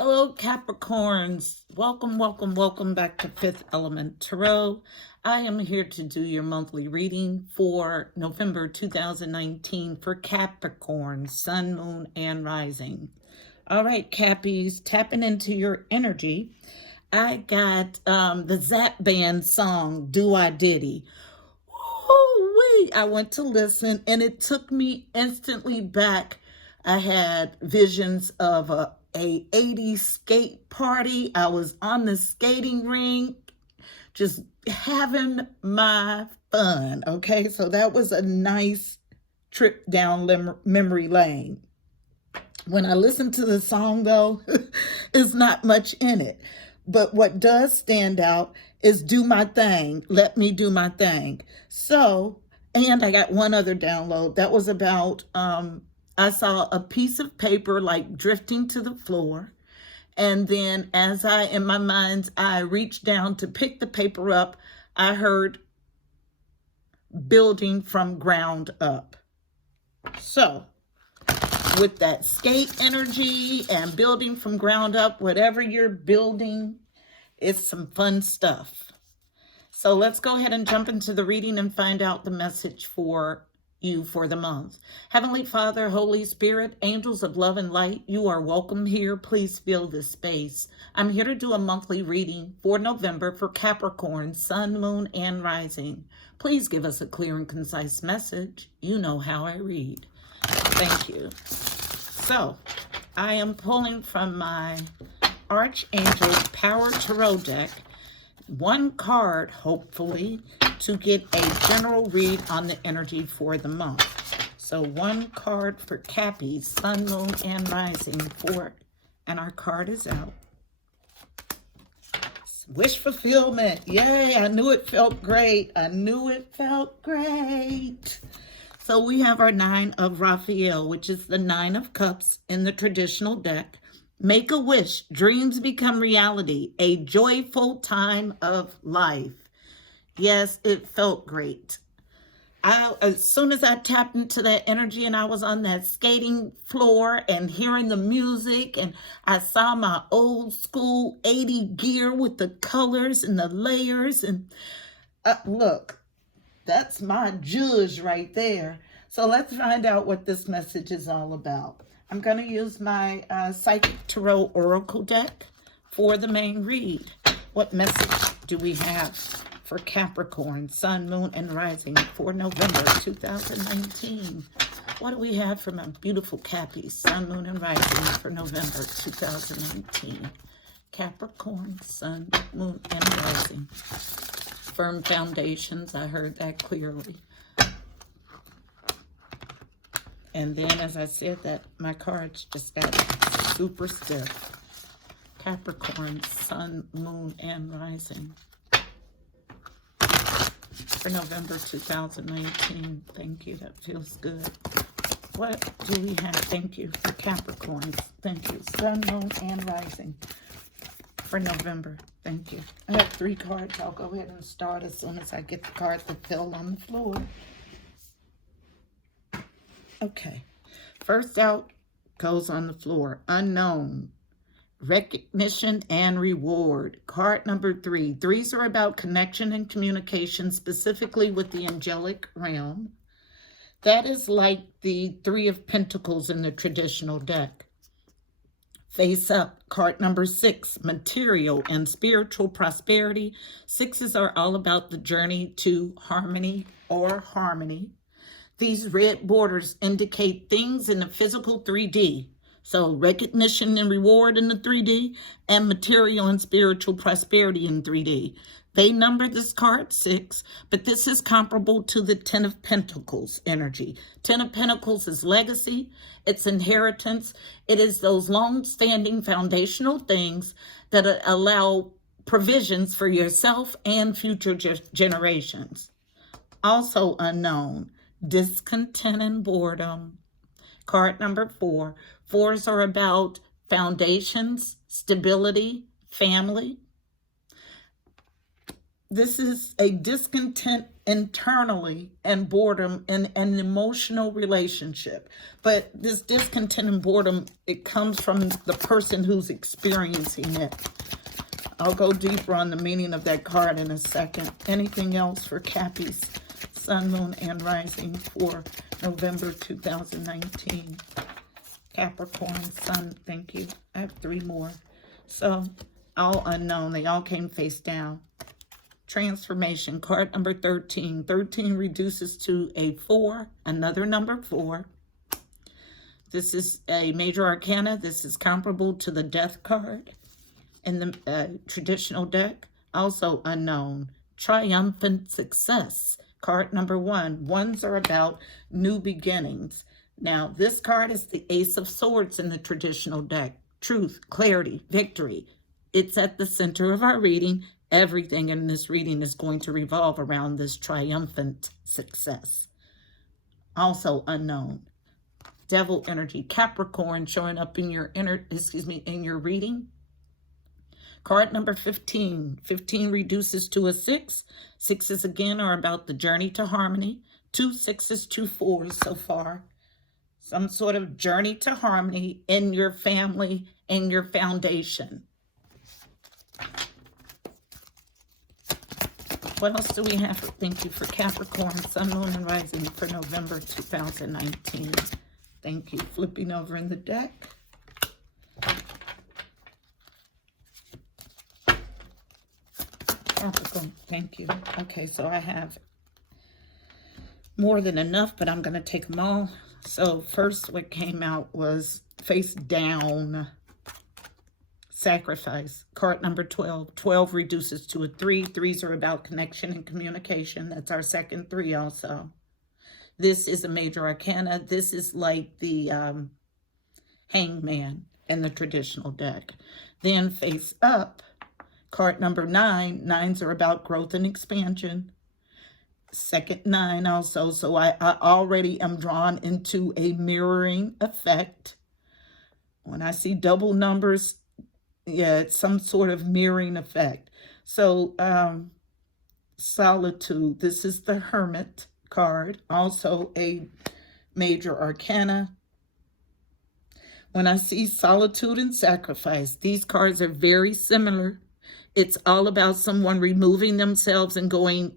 Hello, Capricorns. Welcome back to Fifth Element Tarot. I am here to do your monthly reading for November 2019 for Capricorn, Sun, Moon, and Rising. All right, Cappies, tapping into your energy. I got the Zap Band song, Do I Diddy. Woo-wee. I went to listen, and it took me instantly back. I had visions of a 80s skate party. I was on the skating rink, just having my fun. Okay, so that was a nice trip down memory lane. When I listen to the song, though, it's not much in it. But what does stand out is Do My Thing. Let me do my thing. So, and I got one other download. That was about, I saw a piece of paper like drifting to the floor. And then as in my mind's eye, reached down to pick the paper up, I heard building from ground up. So, with that skate energy and building from ground up, whatever you're building, it's some fun stuff. So let's go ahead and jump into the reading and find out the message for you for the month. Heavenly Father, Holy Spirit, angels of love and light, you are welcome here. Please fill this space. I'm here to do a monthly reading for November for Capricorn, Sun, Moon, and Rising. Please give us a clear and concise message. You know how I read. Thank you. So, I am pulling from my Archangel Power Tarot deck one card, hopefully, to get a general read on the energy for the month. So one card for Cappy, Sun, Moon, and Rising and our card is out. Wish fulfillment. Yay, I knew it felt great. So we have our Nine of Raphael, which is the Nine of Cups in the traditional deck. Make a wish, dreams become reality, a joyful time of life. Yes, it felt great. As soon as I tapped into that energy and I was on that skating floor and hearing the music and I saw my old school 80 gear with the colors and the layers and look, that's my judge right there. So let's find out what this message is all about. I'm going to use my Psychic Tarot Oracle deck for the main read. What message do we have for Capricorn, Sun, Moon, and Rising for November 2019? What do we have for my beautiful Cappies, Sun, Moon, and Rising for November 2019? Capricorn, Sun, Moon, and Rising. Firm foundations, I heard that clearly. And then, as I said that, my cards just got super stiff. Capricorn, Sun, Moon, and Rising. For November 2019. Thank you. That feels good. What do we have? Thank you for Capricorns. Thank you. Sun, Moon, and Rising. For November. Thank you. I have 3 cards. I'll go ahead and start as soon as I get the card that fell on the floor. Okay, first out goes on the floor, unknown, recognition and reward. Card number 3. 3s are about connection and communication, specifically with the angelic realm. That is like the 3 of Pentacles in the traditional deck. Face up, card number 6, material and spiritual prosperity. 6s are all about the journey to harmony or harmony. These red borders indicate things in the physical 3D. So recognition and reward in the 3D and material and spiritual prosperity in 3D. They number this card 6, but this is comparable to the 10 of Pentacles energy. 10 of Pentacles is legacy, it's inheritance. It is those long-standing foundational things that allow provisions for yourself and future generations. Also unknown. Discontent and boredom. Card number 4. 4s are about foundations, stability, family. This is a discontent internally and boredom in an emotional relationship. But this discontent and boredom, it comes from the person who's experiencing it. I'll go deeper on the meaning of that card in a second. Anything else for Cappy's Sun, Moon, and Rising for November 2019? Capricorn, Sun, thank you. I have 3 more. So, all unknown. They all came face down. Transformation, card number 13. 13 reduces to a 4, another number 4. This is a major arcana. This is comparable to the death card in the traditional deck. Also unknown, triumphant success. Card number 1. Ones are about new beginnings. Now, this card is the Ace of Swords in the traditional deck. Truth, clarity, victory. It's at the center of our reading. Everything in this reading is going to revolve around this triumphant success. Also unknown. Devil energy, Capricorn, showing up in your in your reading. Card number 15. 15 reduces to a 6. 6s again are about the journey to harmony. 2 6s, 2 4s so far. Some sort of journey to harmony in your family and your foundation. What else do we have? Thank you for Capricorn, Sun, Moon, and Rising for November 2019. Thank you. Flipping over in the deck. Capricorn, thank you. Okay, so I have more than enough, but I'm going to take them all. So first what came out was face down. Sacrifice, card number 12. 12 reduces to a 3. 3s are about connection and communication. That's our second 3 also. This is a major arcana. This is like the hangman in the traditional deck. Then face up, card number 9. 9s are about growth and expansion. Second 9 also. So I already am drawn into a mirroring effect. When I see double numbers, yeah, it's some sort of mirroring effect. So, solitude. This is the Hermit card. Also a major arcana. When I see solitude and sacrifice, these cards are very similar. It's all about someone removing themselves and going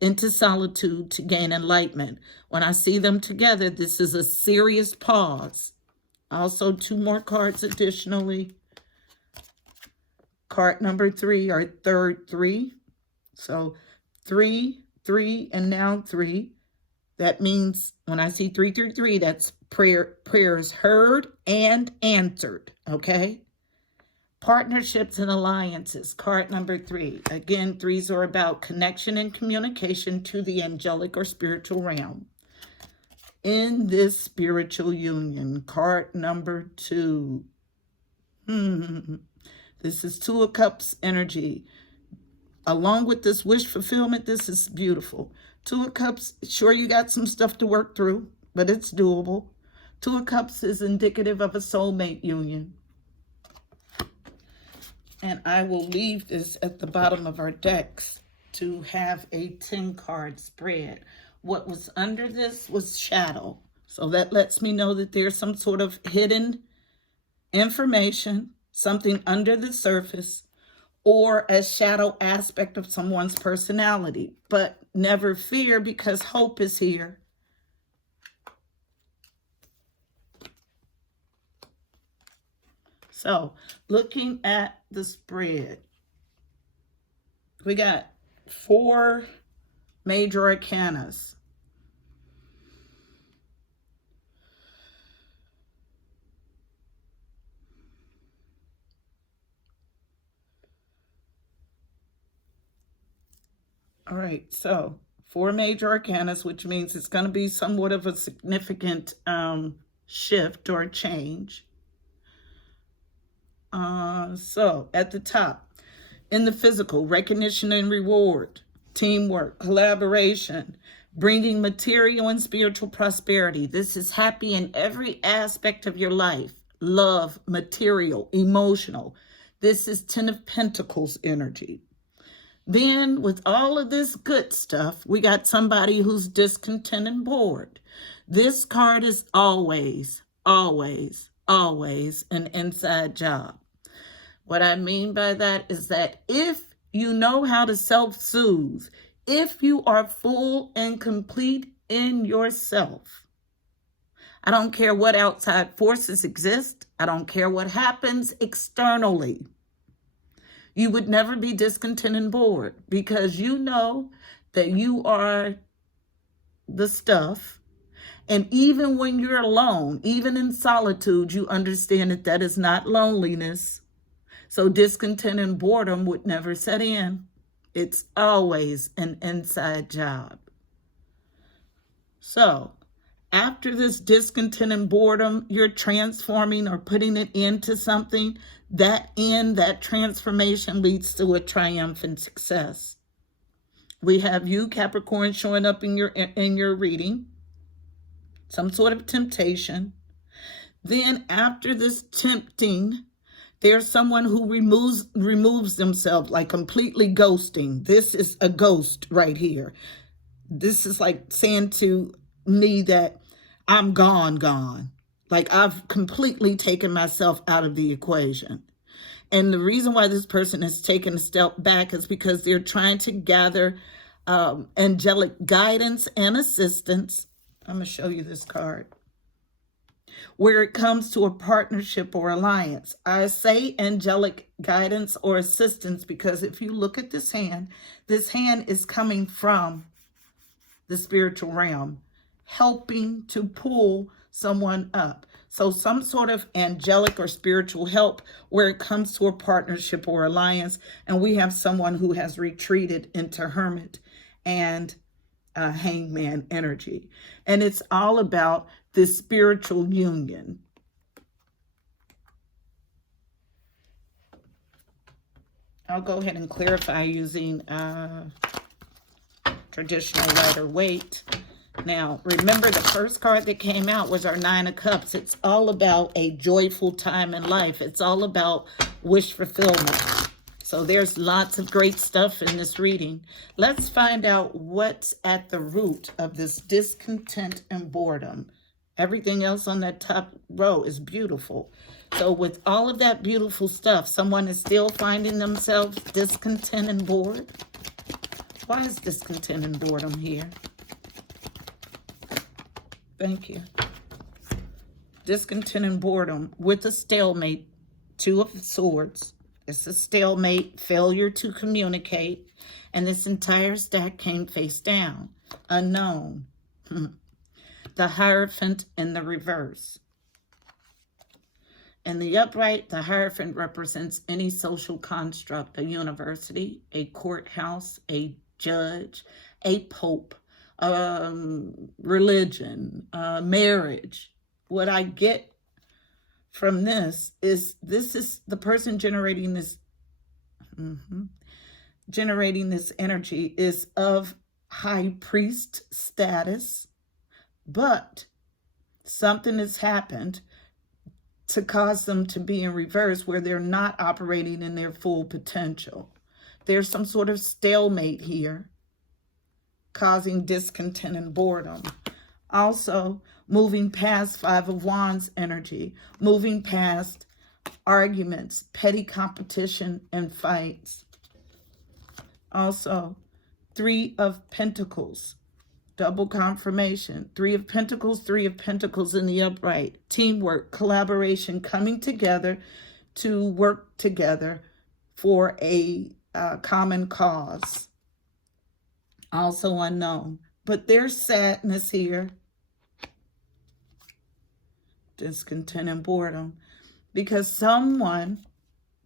into solitude to gain enlightenment. When I see them together, this is a serious pause. Also, 2 more cards additionally. Card number 3, our third 3. So 3, 3, and now 3. That means when I see 3 through 3, that's prayers heard and answered, okay? Partnerships and alliances, card number 3. Again, 3s are about connection and communication to the angelic or spiritual realm. In this spiritual union, card number 2. This is 2 of Cups energy. Along with this wish fulfillment, this is beautiful. 2 of Cups, sure you got some stuff to work through, but it's doable. 2 of Cups is indicative of a soulmate union. And I will leave this at the bottom of our decks to have a 10-card spread. What was under this was shadow. So that lets me know that there's some sort of hidden information, something under the surface, or a shadow aspect of someone's personality. But never fear, because hope is here. So, looking at the spread, we got 4 major arcanas. All right, so 4 major arcanas, which means it's going to be somewhat of a significant shift or change. So at the top, in the physical, recognition and reward, teamwork, collaboration, bringing material and spiritual prosperity. This is happy in every aspect of your life. Love, material, emotional. This is 10 of Pentacles energy. Then with all of this good stuff, we got somebody who's discontent and bored. This card is always, always, always an inside job. What I mean by that is that if you know how to self-soothe, if you are full and complete in yourself, I don't care what outside forces exist. I don't care what happens externally. You would never be discontent and bored because you know that you are the stuff. And even when you're alone, even in solitude, you understand that that is not loneliness. So discontent and boredom would never set in. It's always an inside job. So after this discontent and boredom, you're transforming or putting it into something. That transformation leads to a triumphant success. We have you, Capricorn, showing up in your reading. Some sort of temptation. Then after this tempting, there's someone who removes themselves, like completely ghosting. This is a ghost right here. This is like saying to me that I'm gone. Like I've completely taken myself out of the equation. And the reason why this person has taken a step back is because they're trying to gather angelic guidance and assistance. I'm going to show you this card. Where it comes to a partnership or alliance. I say angelic guidance or assistance because if you look at this hand is coming from the spiritual realm, helping to pull someone up. So some sort of angelic or spiritual help where it comes to a partnership or alliance. And we have someone who has retreated into hermit and hangman energy. And it's all about this spiritual union. I'll go ahead and clarify using traditional Rider-Waite. Now, remember the first card that came out was our Nine of Cups. It's all about a joyful time in life. It's all about wish fulfillment. So there's lots of great stuff in this reading. Let's find out what's at the root of this discontent and boredom. Everything else on that top row is beautiful. So with all of that beautiful stuff, someone is still finding themselves discontent and bored. Why is discontent and boredom here? Thank you. Discontent and boredom with a stalemate, Two of Swords. It's a stalemate, failure to communicate. And this entire stack came face down. Unknown. The Hierophant in the reverse. In the upright, the Hierophant represents any social construct, a university, a courthouse, a judge, a pope, religion, marriage. What I get from this is the person generating this energy is of high priest status, but something has happened to cause them to be in reverse where they're not operating in their full potential. There's some sort of stalemate here, causing discontent and boredom. Also, moving past Five of Wands energy, moving past arguments, petty competition, and fights. Also, Three of Pentacles, double confirmation. Three of Pentacles in the upright. Teamwork, collaboration, coming together to work together for a common cause. Also unknown. But there's sadness here. Discontent and boredom. Because someone,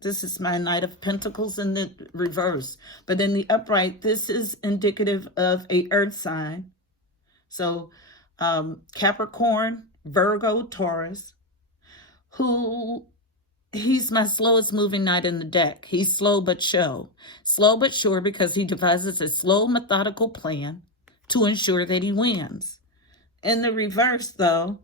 this is my Knight of Pentacles in the reverse. But in the upright, this is indicative of a earth sign. So Capricorn, Virgo, Taurus, he's my slowest moving knight in the deck. He's slow but sure. Slow but sure because he devises a slow, methodical plan to ensure that he wins. In the reverse, though,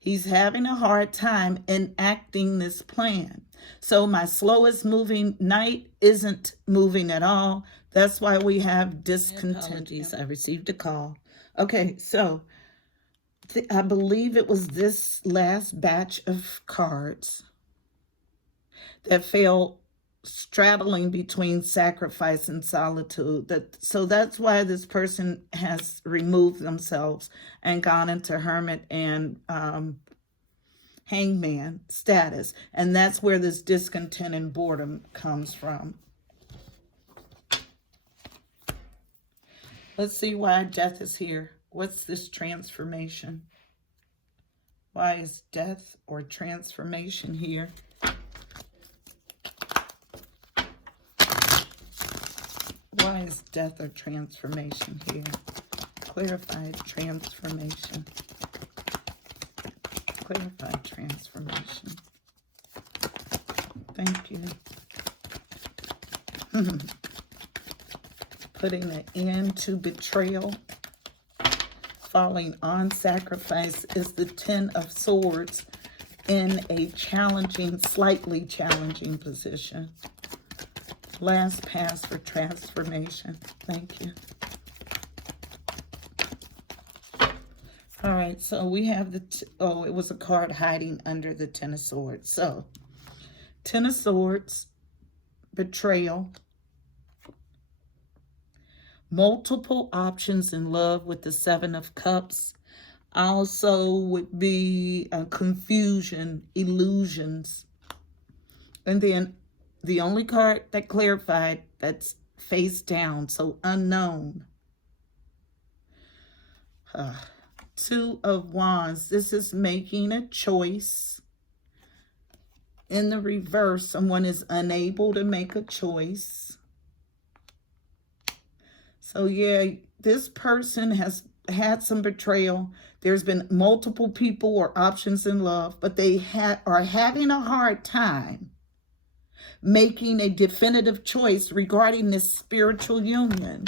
He's having a hard time enacting this plan. So my slowest moving knight isn't moving at all. That's why we have discontent. I received a call. Okay, so I believe it was this last batch of cards that fell straddling between sacrifice and solitude. So that's why this person has removed themselves and gone into hermit and hangman status. And that's where this discontent and boredom comes from. Let's see why death is here. What's this transformation? Why is death or transformation here? Why is death or transformation here? Clarified transformation. Clarified transformation. Thank you. Putting an end to betrayal. Falling on sacrifice is the 10 of Swords in a challenging, slightly challenging position. Last pass for transformation. Thank you. All right, so we have the, it was a card hiding under the 10 of Swords. So, 10 of Swords, betrayal. Multiple options in love with the 7 of Cups. Also would be confusion, illusions. And then the only card that clarified, that's face down, so unknown. 2 of Wands. This is making a choice. In the reverse, someone is unable to make a choice. So yeah, this person has had some betrayal. There's been multiple people or options in love, but they are having a hard time making a definitive choice regarding this spiritual union.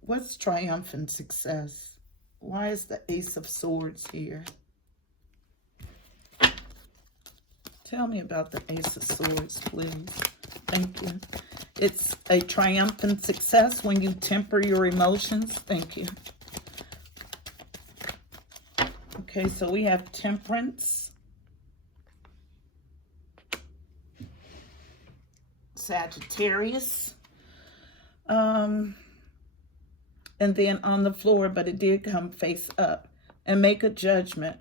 What's triumphant success? Why is the Ace of Swords here? Tell me about the Ace of Swords, please. Thank you. It's a triumphant success when you temper your emotions. Thank you. Okay, so we have Temperance, Sagittarius, and then on the floor, but it did come face up. And make a judgment.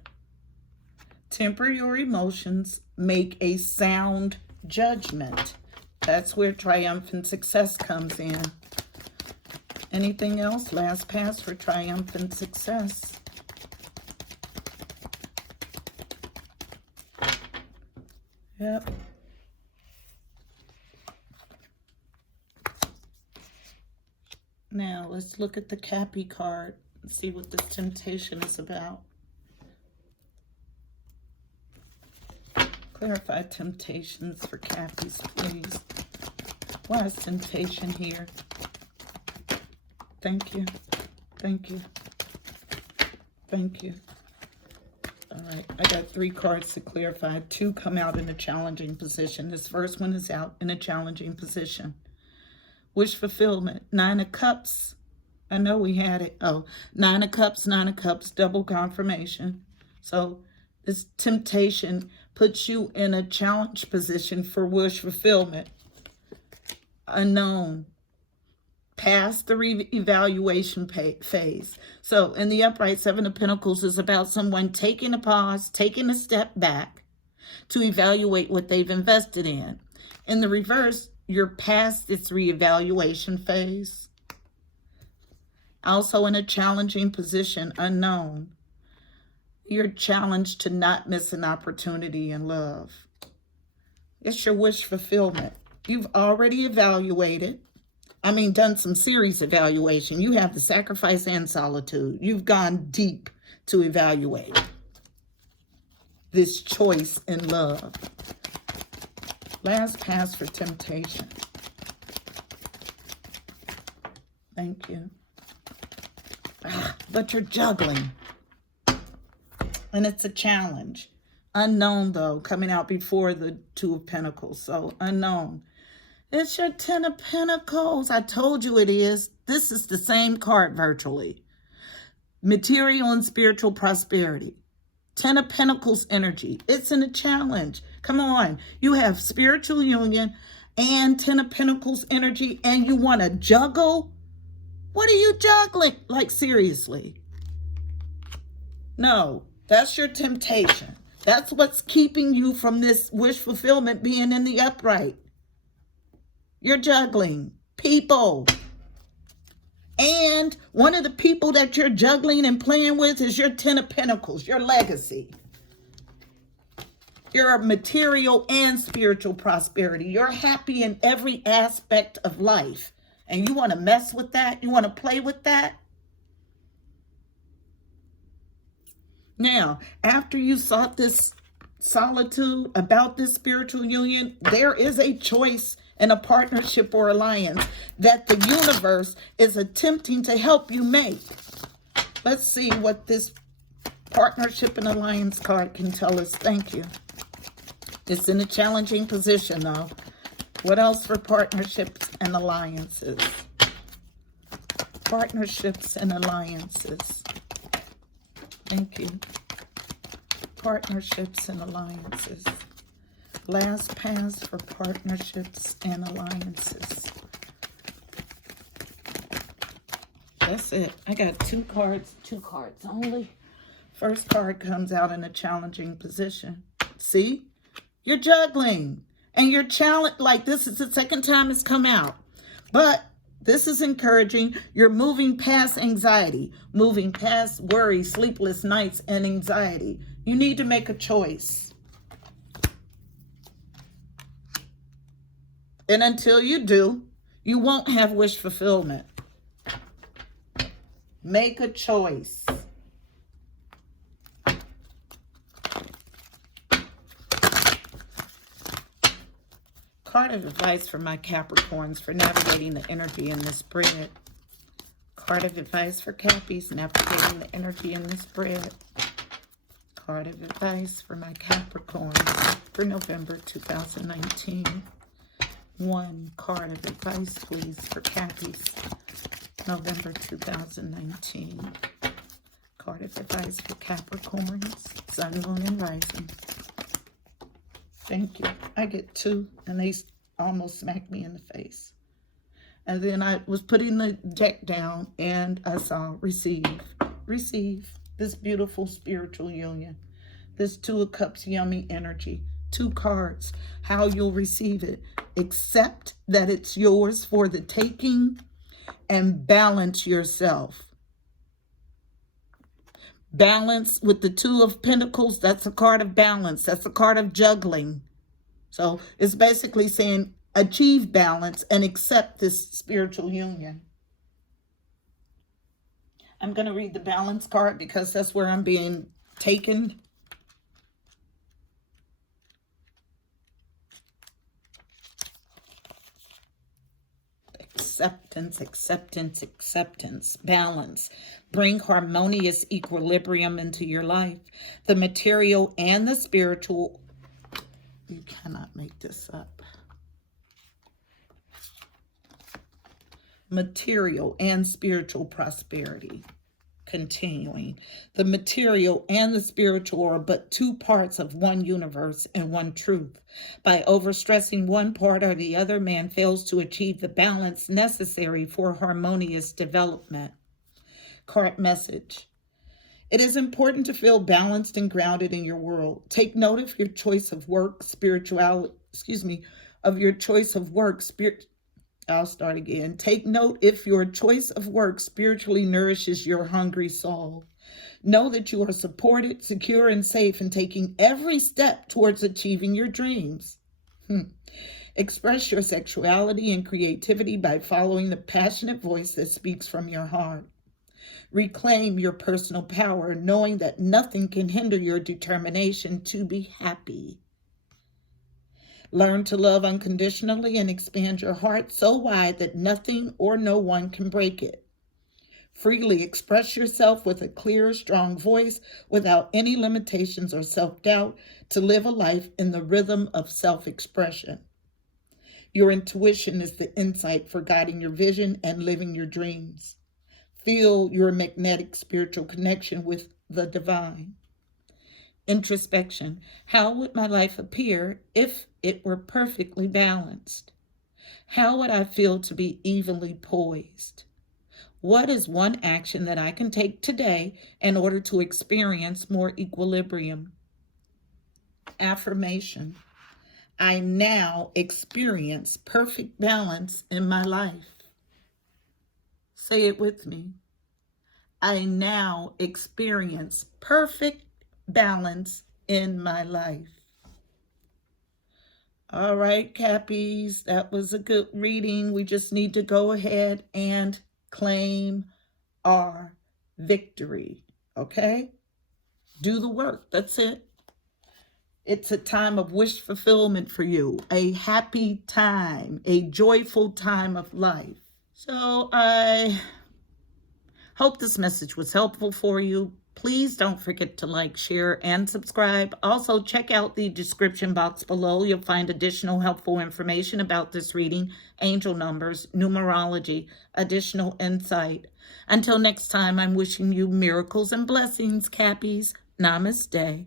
Temper your emotions. Make a sound judgment. That's where triumphant success comes in. Anything else? Last pass for triumphant success. Yep. Now, let's look at the Cappy card and see what this temptation is about. Clarify temptations for Cappies, please. Why is temptation here? Thank you. Thank you. Thank you. All right, I got 3 cards to clarify. 2 come out in a challenging position. This first one is out in a challenging position. Wish fulfillment. 9 of Cups. I know we had it. 9 of Cups, 9 of Cups, double confirmation. So this temptation puts you in a challenge position for wish fulfillment. Unknown. Past the evaluation phase. So in the upright, 7 of Pentacles is about someone taking a pause, taking a step back to evaluate what they've invested in. In the reverse, you're past this reevaluation phase. Also in a challenging position, unknown. You're challenged to not miss an opportunity in love. It's your wish fulfillment. You've already evaluated. Done some serious evaluation. You have the sacrifice and solitude. You've gone deep to evaluate this choice in love. Last pass for temptation. Thank you. But you're juggling. And it's a challenge. Unknown, though, coming out before the Two of Pentacles. So, unknown. It's your Ten of Pentacles. I told you it is. This is the same card virtually. Material and spiritual prosperity. Ten of Pentacles energy. It's in a challenge. Come on. You have spiritual union and Ten of Pentacles energy, and you want to juggle? What are you juggling? Like, seriously. No, that's your temptation. That's what's keeping you from this wish fulfillment being in the upright. You're juggling people. And one of the people that you're juggling and playing with is your Ten of Pentacles, your legacy. Your material and spiritual prosperity. You're happy in every aspect of life. And you want to mess with that? You want to play with that? Now, after you sought this solitude about this spiritual union, there is a choice in a partnership or alliance that the universe is attempting to help you make. Let's see what this partnership and alliance card can tell us. Thank you. It's in a challenging position, though. What else for partnerships and alliances? Partnerships and alliances. Thank you. Partnerships and alliances. Last pass for partnerships and alliances. That's it. I got two cards only. First card comes out in a challenging position. See? You're juggling. And you're challenged. Like, this is the second time it's come out. But this is encouraging. You're moving past anxiety. Moving past worry, sleepless nights, and anxiety. You need to make a choice. And until you do, you won't have wish fulfillment. Make a choice. Card of advice for my Capricorns for navigating the energy in this spread. Card of advice for Cappies navigating the energy in this spread. Card of advice for my Capricorns for November 2019. One card of advice, please, for Cappies, November 2019. Card of advice for Capricorns, Sun, Moon, and Rising. Thank you. I get two, and they almost smacked me in the face. And then I was putting the deck down, and I saw receive this beautiful spiritual union. This Two of Cups yummy energy. Two cards, how you'll receive it. Accept that it's yours for the taking and balance yourself. Balance with the Two of Pentacles, that's a card of balance. That's a card of juggling. So it's basically saying achieve balance and accept this spiritual union. I'm going to read the balance card because that's where I'm being taken. Acceptance, acceptance, acceptance, balance. Bring harmonious equilibrium into your life. The material and the spiritual. You cannot make this up. Material and spiritual prosperity. Continuing. The material and the spiritual are but two parts of one universe and one truth. By overstressing one part or the other, man fails to achieve the balance necessary for harmonious development. Card message. It is important to feel balanced and grounded in your world. Take note of your choice of work, I'll start again. Take note if your choice of work spiritually nourishes your hungry soul. Know that you are supported, secure, and safe in taking every step towards achieving your dreams. Express your sexuality and creativity by following the passionate voice that speaks from your heart. Reclaim your personal power, knowing that nothing can hinder your determination to be happy. Learn to love unconditionally and expand your heart so wide that nothing or no one can break it. Freely express yourself with a clear, strong voice without any limitations or self-doubt to live a life in the rhythm of self-expression. Your intuition is the insight for guiding your vision and living your dreams. Feel your magnetic spiritual connection with the divine. Introspection. How would my life appear if it were perfectly balanced? How would I feel to be evenly poised? What is one action that I can take today in order to experience more equilibrium? Affirmation. I now experience perfect balance in my life. Say it with me. I now experience perfect balance in my life. All right, Cappies, that was a good reading. We just need to go ahead and claim our victory, okay? Do the work. That's it. It's a time of wish fulfillment for you, a happy time, a joyful time of life. So I hope this message was helpful for you. Please don't forget to like, share, and subscribe. Also, check out the description box below. You'll find additional helpful information about this reading, angel numbers, numerology, additional insight. Until next time, I'm wishing you miracles and blessings, Cappies. Namaste.